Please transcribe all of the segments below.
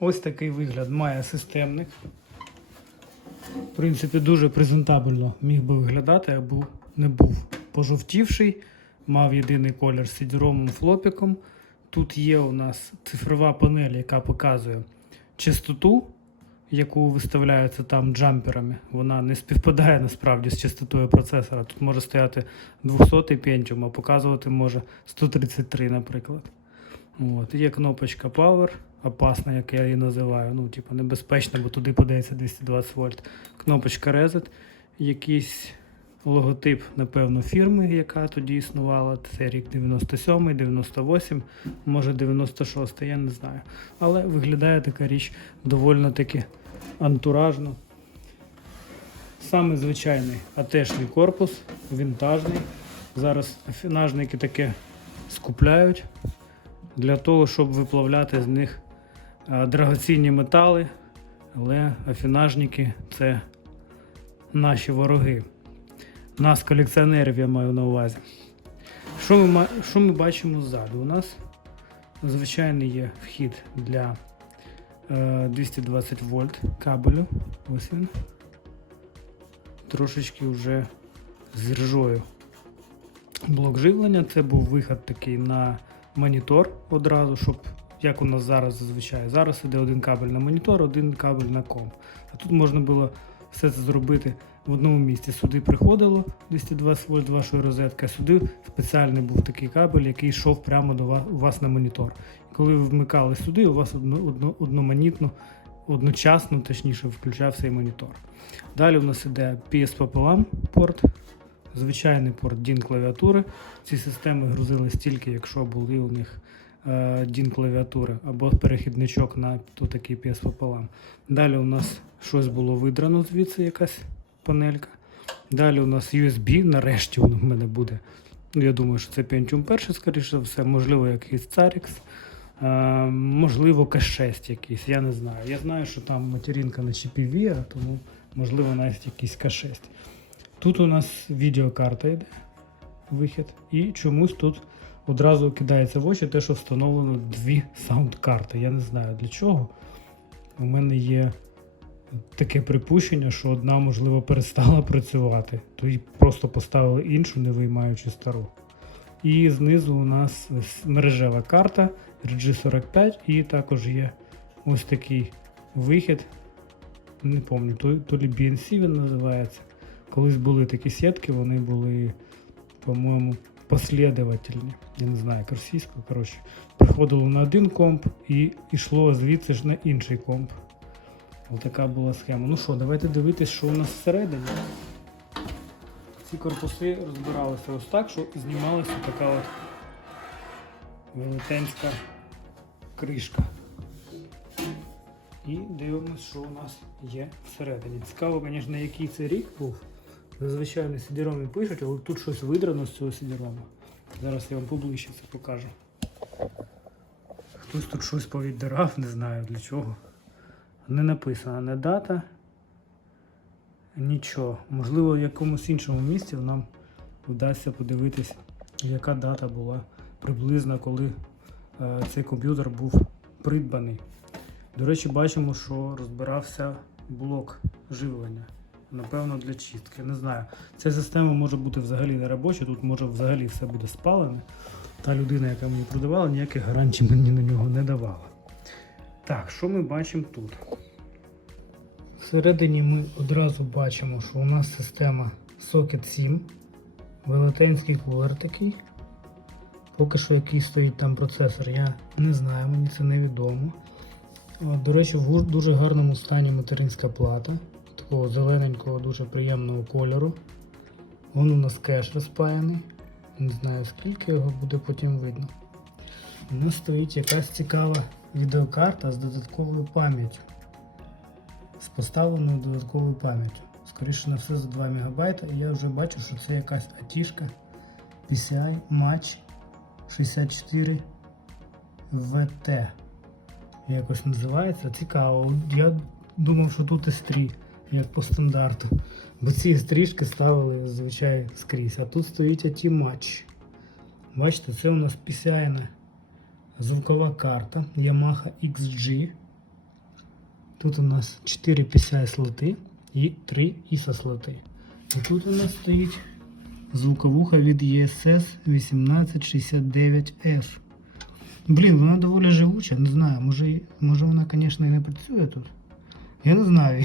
Ось такий вигляд має системник. В принципі, дуже презентабельно міг би виглядати, аби не був пожовтівший, мав єдиний колір з сідіромом флопіком. Тут є у нас цифрова панель, яка показує частоту, яку виставляється там джамперами. Вона не співпадає насправді з частотою процесора. Тут може стояти 200 Pentium, а показувати може 133, наприклад. От. Є кнопочка Power, опасна, як я її називаю. Ну, типу, небезпечна, бо туди подається 220 вольт. Кнопочка Reset, якийсь логотип, напевно, фірми, яка тоді існувала. Це рік 97, 98, може 96, я не знаю. Але виглядає така річ доволі таки антуражно. Саме звичайний АТшний корпус, вінтажний. Зараз афінажники таке скупляють для того, щоб виплавляти з них драгоцінні метали. Але афінажники це наші вороги. Нас, колекціонерів, я маю на увазі. Що ми, що ми бачимо ззаду? У нас звичайний є вхід для е, 220 вольт кабелю. Ось він. Трошечки вже з ржою. Блок живлення це був виход такий на монітор одразу, щоб як у нас зараз зазвичай. Зараз іде один кабель на монітор, один кабель на комп. А тут можна було все це зробити в одному місці. Сюди приходило 220 вольт вашої розетки, а сюди спеціальний був такий кабель, який йшов прямо до вас, у вас на монітор. І коли ви вмикали сюди, у вас одно, одно, одноманітно, одночасно, точніше, включався і монітор. Далі у нас іде PS пополам порт, звичайний порт DIN клавіатури. Ці системи грузили стільки, якщо були у них DIN клавіатури або перехідничок на то такий PS пополам. Далі у нас щось було видрано звідси, якась панелька. Далі у нас USB, нарешті воно в мене буде. Ну, я думаю, що це Pentium 1, скоріше за все, можливо, якийсь Царix, е, можливо, К6 якийсь, я не знаю. Я знаю, що там материнка на чіпі тому можливо навіть якийсь К6. Тут у нас відеокарта йде, вихід, і чомусь тут одразу кидається в очі те, що встановлено дві саунд-карти. Я не знаю для чого. У мене є таке припущення, що одна, можливо, перестала працювати, то просто поставили іншу, не виймаючи стару. І знизу у нас мережева карта RG45, і також є ось такий вихід. Не пам'ятаю, то лі BNC він називається. Колись були такі сітки, вони були, по-моєму, послідовательні. Я не знаю, як російською, коротше. Приходило на один комп і йшло звідси ж на інший комп. Ось така була схема. Ну що, давайте дивитись, що у нас всередині. Ці корпуси розбиралися ось так, що знімалася така от велетенська кришка. І дивимося, що у нас є всередині. Цікаво, звісно, який це рік був. Зазвичай на сідіромі пишуть, але тут щось видрано з цього сідірома. Зараз я вам поближче це покажу. Хтось тут щось повіддирав, не знаю для чого. Не написана не дата, нічого. Можливо, в якомусь іншому місці нам вдасться подивитись, яка дата була приблизно, коли е, цей комп'ютер був придбаний. До речі, бачимо, що розбирався блок живлення. Напевно, для чистки. Не знаю. Ця система може бути взагалі не робоча, тут може взагалі все буде спалене. Та людина, яка мені продавала, ніяких гарантій мені на нього не давала. Так, що ми бачимо тут? Всередині ми одразу бачимо, що у нас система Socket 7, велетенський кулер такий. Поки що який стоїть там процесор, я не знаю, мені це невідомо. До речі, в дуже гарному стані материнська плата, такого зелененького, дуже приємного кольору. Вон у нас кеш розпаяний. Не знаю скільки його буде потім видно. У нас стоїть якась цікава відеокарта з додатковою пам'яттю. З поставленою додатковою пам'яттю. Скоріше на все за 2 МБ, і я вже бачу, що це якась атішка PCI Match 64 VT. Якось називається. Цікаво. Я думав, що тут S3, як по стандарту. Бо ці стрічки ставили зазвичай скрізь. А тут стоїть AT Match. Бачите, це у нас PCI звукова карта Yamaha XG Тут у нас 4 PCI слоти і 3 ISO слоти. І тут у нас стоїть звуковуха від ESS 1869F. Блін, вона доволі живуча, не знаю, може, може вона, звісно, і не працює тут. Я не знаю.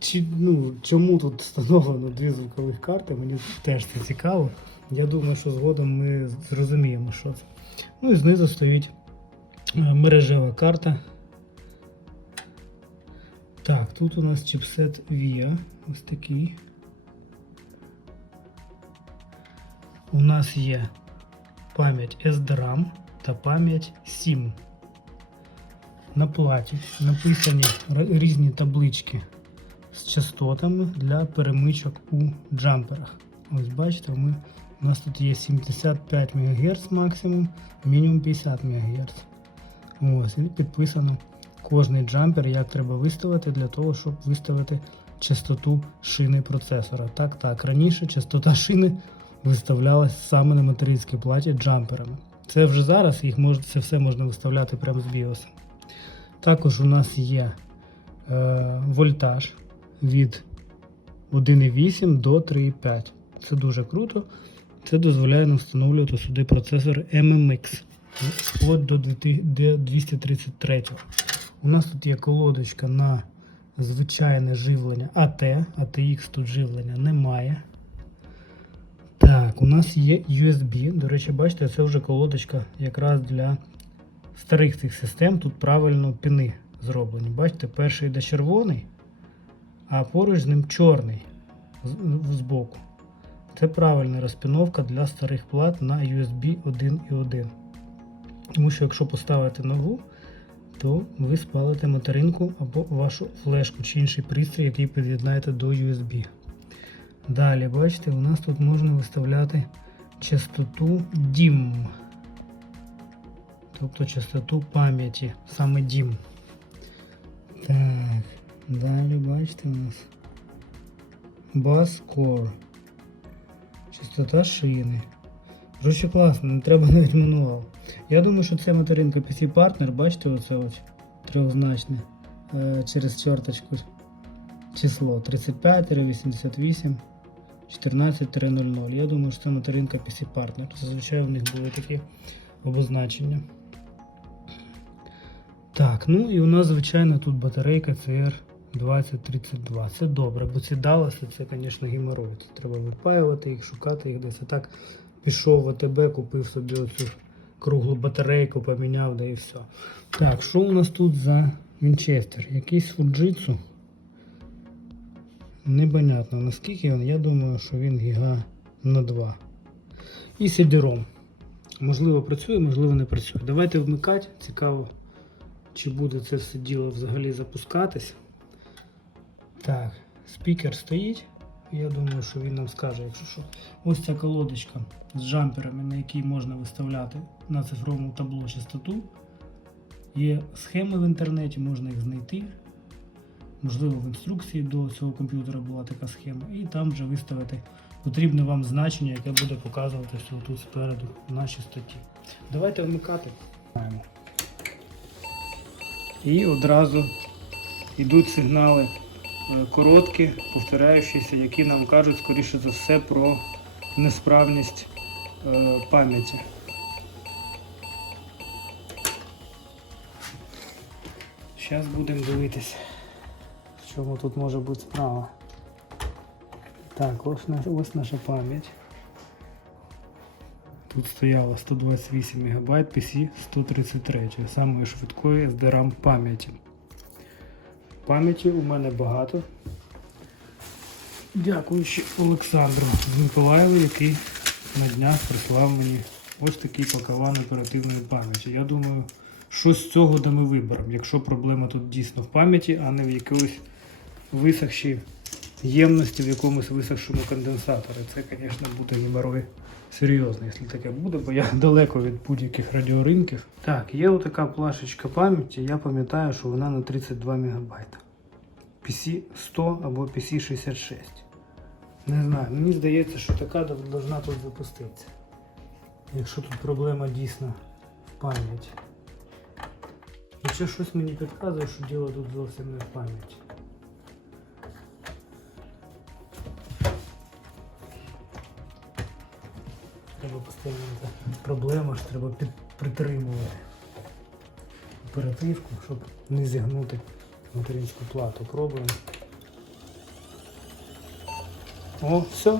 Чи, ну, чому тут встановлено дві звукових карти, мені теж це цікаво. Я думаю, що згодом ми зрозуміємо, що це. Ну і знизу стоїть е, мережева карта. Так, тут у нас чіпсет VIA, ось такий. У нас є пам'ять SDRAM та пам'ять SIM. На платі написані різні таблички з частотами для перемичок у джамперах. Ось бачите, ми, у нас тут є 75 МГц максимум, мінімум 50 МГц. Ось, і підписано кожний джампер, як треба виставити для того, щоб виставити частоту шини процесора. Так, так, раніше частота шини виставлялась саме на материнській платі джамперами. Це вже зараз їх мож, це все можна виставляти прямо з BIOS. Також у нас є е, вольтаж від 1,8 до 3,5. Це дуже круто. Це дозволяє нам встановлювати сюди процесор MMX вплоть до 233. У нас тут є колодочка на звичайне живлення AT, ATX тут живлення немає. Так, у нас є USB. До речі, бачите, це вже колодочка якраз для старих цих систем. Тут правильно піни зроблені. Бачите, перший йде червоний, а поруч з ним чорний з- збоку. Це правильна розпіновка для старих плат на USB 1.1. Тому що якщо поставити нову, то ви спалите материнку або вашу флешку чи інший пристрій, який під'єднаєте до USB. Далі, бачите, у нас тут можна виставляти частоту DIMM. Тобто частоту пам'яті, саме DIMM. Так, далі бачите у нас Core. Частота шини. Коротше, класно, не треба навіть мануал. Я думаю, що це материнка PC Partner, бачите, оце ось трьохзначне е, через чорточку число 35-88 14-00. Я думаю, що це материнка PC Partner. Зазвичай у них були такі обозначення. Так, ну і у нас, звичайно, тут батарейка CR 2032. Це добре, бо ці Даласи, це, звісно, геморрой. Це треба випаювати їх, шукати їх десь. А так пішов в АТБ, купив собі оцю круглу батарейку, поміняв, да і все. Так, що у нас тут за Вінчестер? Якийсь Fujitsu. Непонятно наскільки він. Я думаю, що він гіга на 2. І CD-ROM. Можливо, працює, можливо, не працює. Давайте вмикати. Цікаво, чи буде це все діло взагалі запускатись. Так, спікер стоїть. Я думаю, що він нам скаже, якщо що. Ось ця колодочка з джамперами, на якій можна виставляти на цифровому табло частоту. Є схеми в інтернеті, можна їх знайти. Можливо, в інструкції до цього комп'ютера була така схема, і там вже виставити потрібне вам значення, яке буде показуватися тут спереду на частоті. Давайте вмикати. І одразу йдуть сигнали е, короткі, повторяючіся, які нам кажуть, скоріше за все, про несправність е, пам'яті. Зараз будемо дивитися, в чому тут може бути справа. Так, ось, ось наша пам'ять. Тут стояло 128 МБ PC 133, самої швидкої SDRAM пам'яті. Пам'яті у мене багато. Дякуючи Олександру з Миколаєва, який на днях прислав мені ось такий пакаван оперативної пам'яті. Я думаю, що з цього де ми виберемо, якщо проблема тут дійсно в пам'яті, а не в якоїсь висохшій ємності в якомусь висохшому конденсаторі. Це, звісно, буде геморрой серйозний, якщо таке буде, бо я далеко від будь-яких радіоринків. Так, є отака плашечка пам'яті, я пам'ятаю, що вона на 32 МБ. PC 100 або PC 66. Не знаю, мені здається, що така повинна тут запуститися. Якщо тут проблема дійсно в пам'яті. Якщо щось мені підказує, що діло тут зовсім не в пам'яті. Проблема, що треба під, притримувати оперативку, щоб не зігнути материнську плату. Пробуємо. О, все.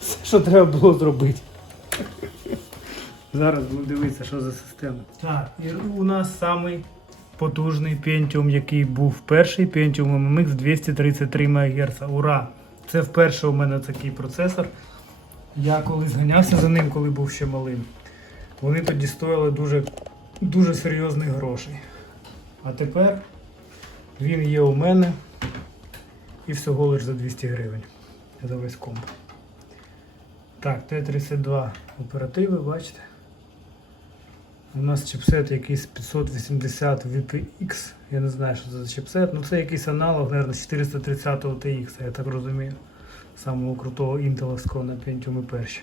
Все, що треба було зробити. Зараз будемо дивитися, що за система. Так, і у нас самий потужний Pentium, який був перший Pentium MMX 233 МГц. Ура! Це вперше у мене такий процесор. Я колись ганявся за ним, коли був ще малим. Вони тоді стоїли дуже, дуже серйозних грошей. А тепер він є у мене і всього лиш за 200 гривень за весь комп. Так, Т-32 оперативи, бачите. У нас чипсет якийсь 580 VPX. Я не знаю, що це за чипсет. Ну це якийсь аналог, мабуть, 430 TX, я так розумію. Самого крутого інтеловського на Pentium перші.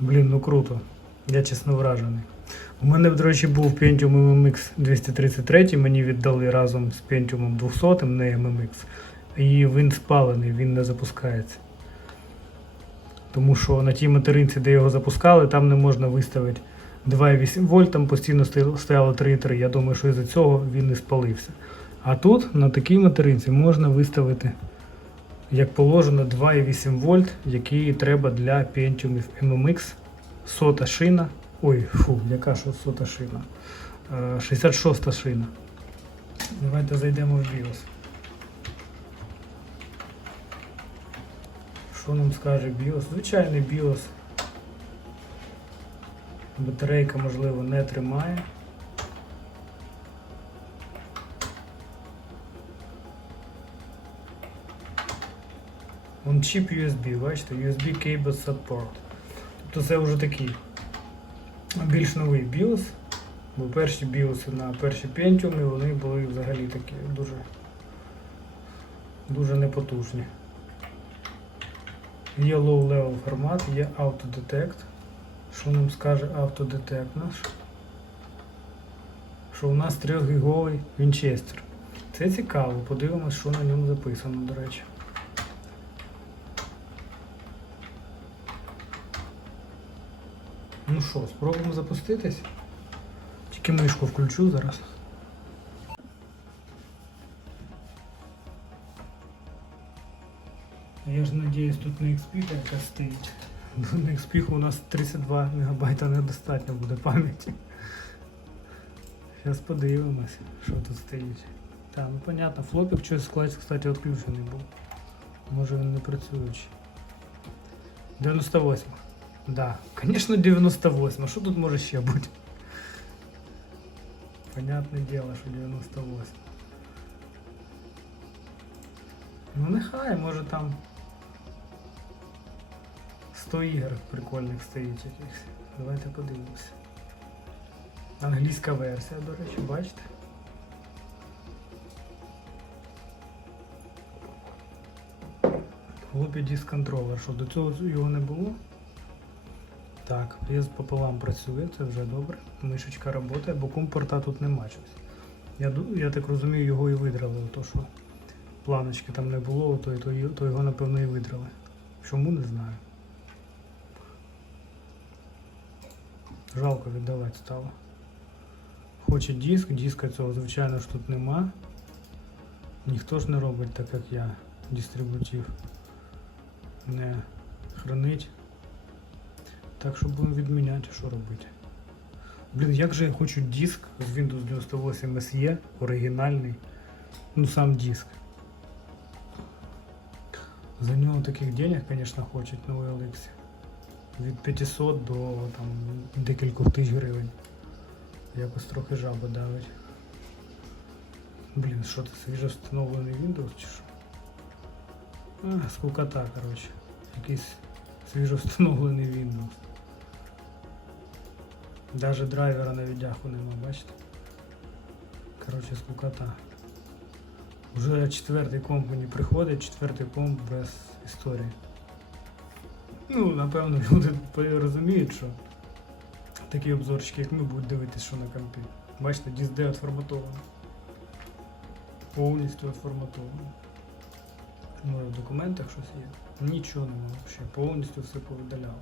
Блін, ну круто. Я чесно вражений. У мене, до речі, був Pentium MMX 233, мені віддали разом з Pentium 200, не MMX. І він спалений, він не запускається. Тому що на тій материнці, де його запускали, там не можна виставити 2,8 вольт, там постійно стояло- стояло 3,3. Я думаю, що із-за цього він не спалився. А тут на такій материнці можна виставити, як положено, 2,8 вольт, які треба для Pentium MMX. Сота шина. Ой, фу, яка що сота шина. Е, 66 шина. Давайте зайдемо в BIOS. Що нам скаже BIOS? Звичайний BIOS. Батарейка, можливо, не тримає. Вон чіп USB, бачите, USB Cable Support. Тобто це вже такий більш новий BIOS. Бо перші BIOS на перші Pentium вони були взагалі такі дуже, дуже непотужні. Є low level формат, є Autodetect. Що нам скаже Autodetect наш? Що у нас 3 гіговий Вінчестер. Це цікаво, подивимось, що на ньому записано, до речі. Ну що, спробуємо запуститись? Тільки мишку включу зараз. Я ж надіюсь, тут не XP яка стоїть. На XP у нас 32 МБ недостатньо буде пам'яті. Зараз подивимось, що тут стоїть. Так, ну понятно, флопік щось склад, кстати, відключений був. Може він не працюючий. 98. Да, конечно 98. А що тут може ще бути? Понятне діло, що 98. Ну нехай, може там 100 ігор прикольних стоїть якихось. Давайте подивимося. Англійська версія, до речі, бачите? Floppy Disk Controller, що до цього його не було. Так, прес пополам працює, це вже добре. Мишечка працює, бо компорта тут нема щось. Я, я так розумію, його і видрали, то що планочки там не було, то, то, то його напевно і видрали. Чому не знаю. Жалко віддавати стало. Хоче диск, диска цього, звичайно ж тут нема. Ніхто ж не робить так, як я, дистрибутив. Не хранить. Так що будемо відміняти, що робити. Блін, як же я хочу диск з Windows 98 SE, оригінальний. Ну сам диск. За нього таких денег, звісно, хочуть на OLX. Від 500 до там, декількох тисяч гривень. Якось трохи жаба давить. Блін, що це свіжо встановлений Windows чи що? А, скукота, коротше. Якийсь свіжо встановлений Windows. Даже драйвера на віддяху нема, бачите? Коротше, скукота. Вже четвертий комп мені приходить, четвертий комп без історії. Ну, напевно, люди розуміють, що такі обзорчики, як ми, будуть дивитися, що на компі. Бачите, дізде отформатовано. Повністю отформатовано. Може в документах щось є? Нічого немає взагалі. Повністю все повидаляло.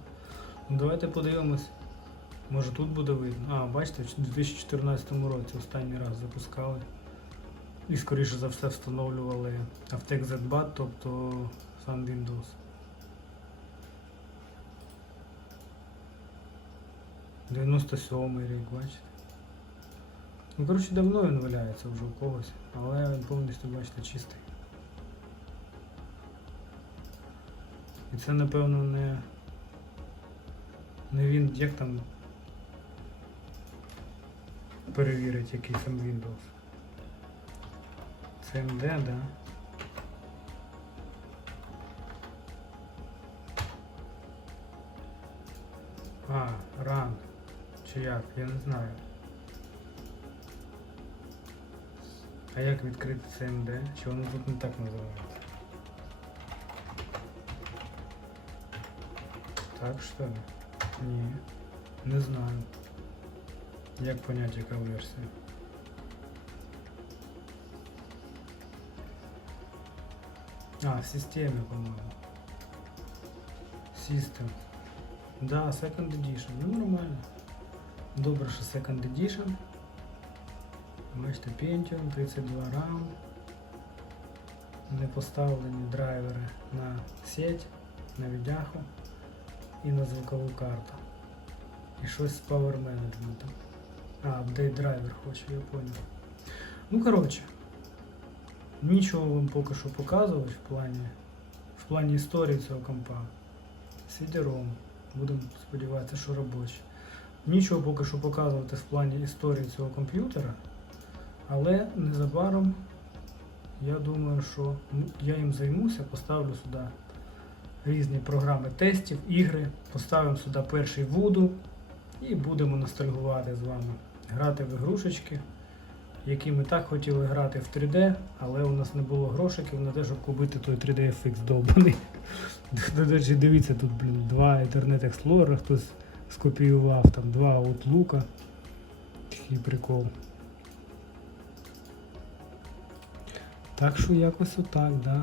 Ну давайте подивимось. Може тут буде видно. А, бачите, в 2014 році останній раз запускали. І скоріше за все встановлювали Avtec ZBAT, тобто сам Windows. – 97 рік, бачите? Ну, коротше, давно він валяється вже у когось, але він повністю, бачите, чистий. І це, напевно, не. Не він, як там перевірить, який там Windows. Це MD, да? А, ран. Чи як? Я не знаю. А як відкрити CMD? Чи воно тут не так називається? Так що ли? Ні. Не знаю. Як понять, яка версія? А, в системе, по-моему. System. Да, Second Edition. Ну, нормально. Добре, що Second Edition. Бачите, Pentium, 32 RAM. Не поставлені драйвери на сеть, на віддяху і на звукову карту. І щось з Power Management. А, апдейт драйвер хочу, я понял. Ну, коротше, нічого вам поки що показувати в плані, в плані історії цього компа. CD-ROM. Будемо сподіватися, що робочий. Нічого поки що показувати в плані історії цього комп'ютера, але незабаром я думаю, що я їм займуся, поставлю сюди різні програми тестів, ігри, поставимо сюди перший Voodoo і будемо ностальгувати з вами, грати в ігрушечки, які ми так хотіли грати в 3D, але у нас не було грошиків на те, щоб купити той 3D FX довбаний. До речі, дивіться, тут, блін, два Internet Explorer хтось скопіював, там два Outlook. Такий прикол. Так що якось отак, да.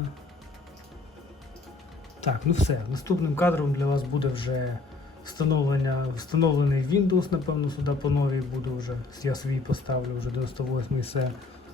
Так, ну все. Наступним кадром для вас буде вже встановлення, встановлений Windows, напевно, сюди по новій буду вже. Я свій поставлю вже 98 все.